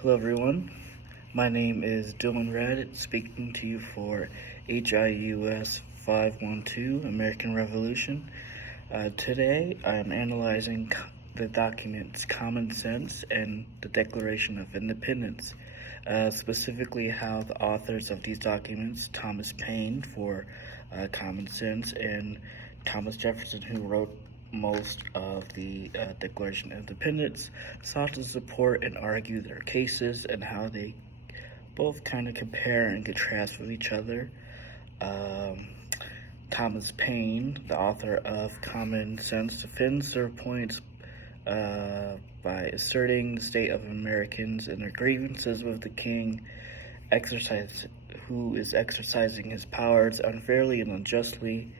Hello, everyone. My name is Dylan Red, speaking to you for HIUS 512 American Revolution. Today, I am analyzing the documents Common Sense and the Declaration of Independence, specifically how the authors of these documents, Thomas Paine for Common Sense and Thomas Jefferson, who wrote most of the Declaration of Independence, sought to support and argue their cases and how they both kind of compare and contrast with each other. Thomas Paine, the author of Common Sense, defends their points by asserting the state of Americans and their grievances with the king, who is exercising his powers unfairly and unjustly.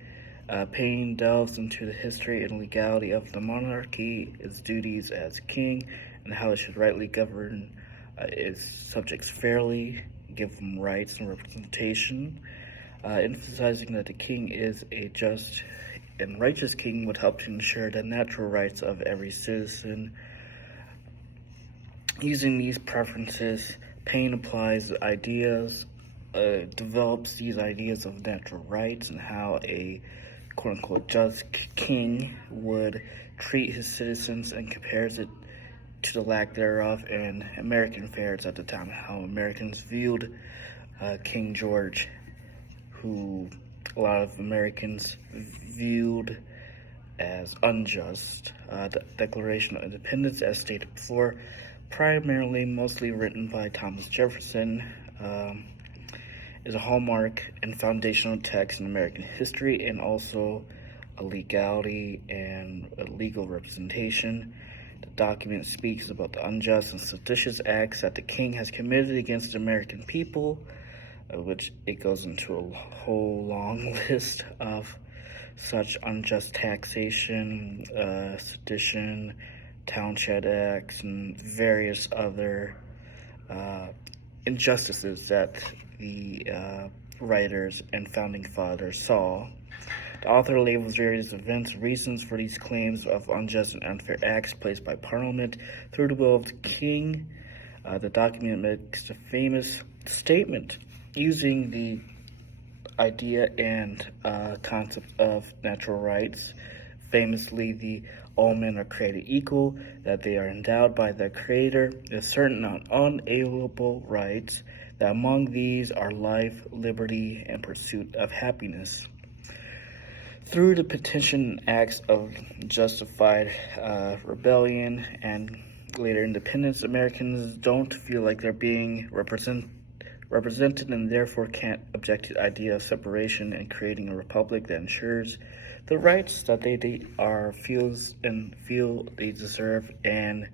Paine delves into the history and legality of the monarchy, its duties as king, and how it should rightly govern its subjects fairly, give them rights and representation, emphasizing that the king is a just and righteous king would help to ensure the natural rights of every citizen. Using these preferences, Paine applies ideas, develops these ideas of natural rights and how a quote-unquote just king would treat his citizens and compares it to the lack thereof in American affairs at the time, how Americans viewed King George, who a lot of Americans viewed as unjust. The Declaration of Independence, as stated before, mostly written by Thomas Jefferson, is a hallmark and foundational text in American history, and also a legality and a legal representation. The document speaks about the unjust and seditious acts that the king has committed against the American people, which it goes into a whole long list of such unjust taxation, sedition, township acts, and various other injustices that the writers and founding fathers saw. The author labels various events, reasons for these claims of unjust and unfair acts placed by Parliament through the will of the king. The document makes the famous statement using the idea and concept of natural rights, famously the all men are created equal, that they are endowed by the Creator with certain unalienable rights, that among these are life, liberty, and pursuit of happiness. Through the petition acts of justified rebellion and later independence, Americans don't feel like they're being represented and therefore can't object to the idea of separation and creating a republic that ensures the rights that they feel they deserve and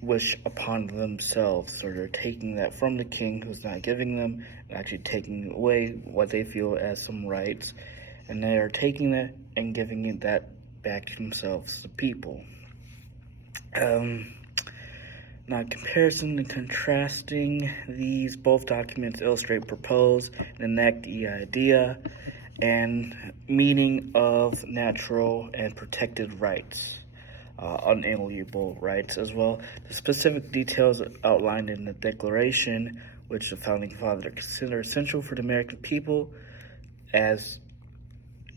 wish upon themselves. So they're taking that from the king, who's not giving them, and actually taking away what they feel as some rights, and they are taking that and giving it that back to themselves, the people. Now, comparison and contrasting these both documents illustrate, propose, and enact the idea and meaning of natural and protected rights, unalienable rights as well. The specific details outlined in the Declaration, which the Founding Fathers consider essential for the American people, as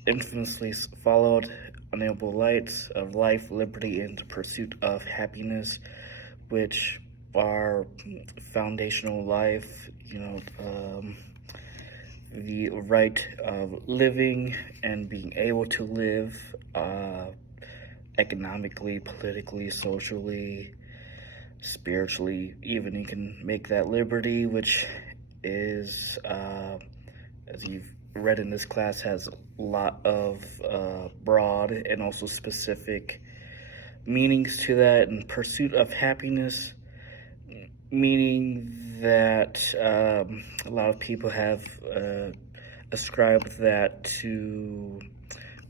infamously followed: unalienable rights of life, liberty, and the pursuit of happiness, which are foundational life, the right of living and being able to live economically, politically, socially, spiritually. Even you can make that liberty, which is, as you've read in this class, has a lot of broad and also specific meanings to that. And pursuit of happiness, meaning that a lot of people have ascribed that to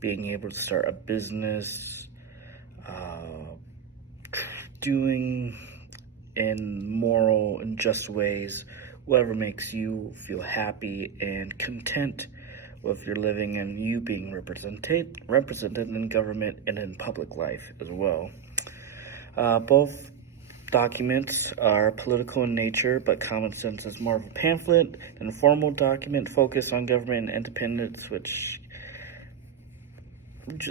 being able to start a business, doing in moral and just ways whatever makes you feel happy and content with your living, and you being represented in government and in public life as well. Both documents are political in nature, but Common Sense is more of a pamphlet than a formal document focused on government and independence, which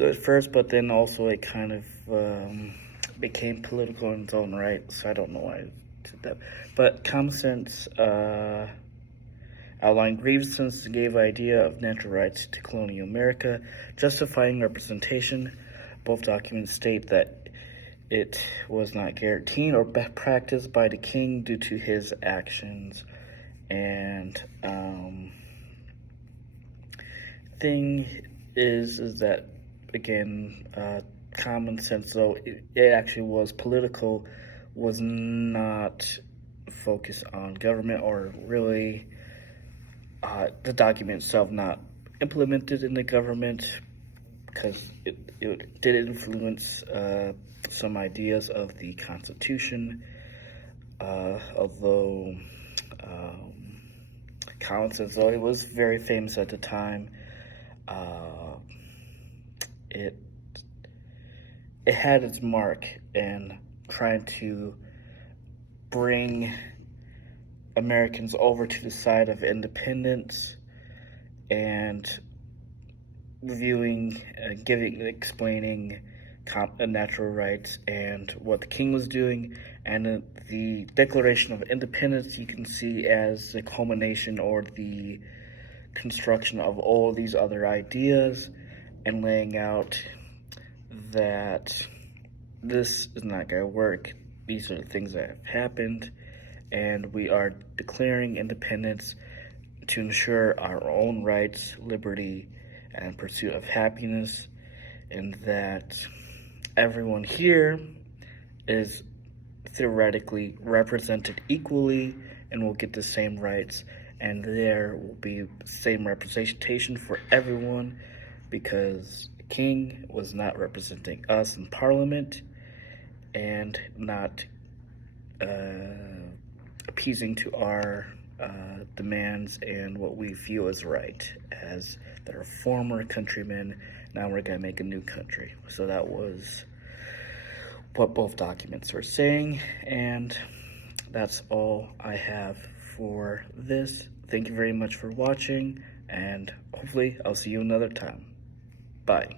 at first, but then also it kind of became political in its own right, so I don't know why I did that. But Common Sense outlined grievances and gave idea of natural rights to colonial America, justifying representation. Both documents state that it was not guaranteed or practiced by the king due to his actions. And thing is that, again, Common Sense, though it actually was political, was not focused on government, or really the document itself not implemented in the government, because it did influence some ideas of the Constitution, although Common Sense, though it was very famous at the time, it had its mark in trying to bring Americans over to the side of independence and reviewing, explaining natural rights and what the king was doing. And the Declaration of Independence you can see as the culmination or the construction of all these other ideas, and laying out that this is not going to work. These are the things that have happened, and we are declaring independence to ensure our own rights, liberty, and pursuit of happiness, and that everyone here is theoretically represented equally and will get the same rights, and there will be same representation for everyone, because the king was not representing us in parliament and not appeasing to our demands and what we feel is right, as their former countrymen. Now we're going to make a new country. So that was what both documents were saying, and that's all I have for this. Thank you very much for watching, and hopefully I'll see you another time. Bye.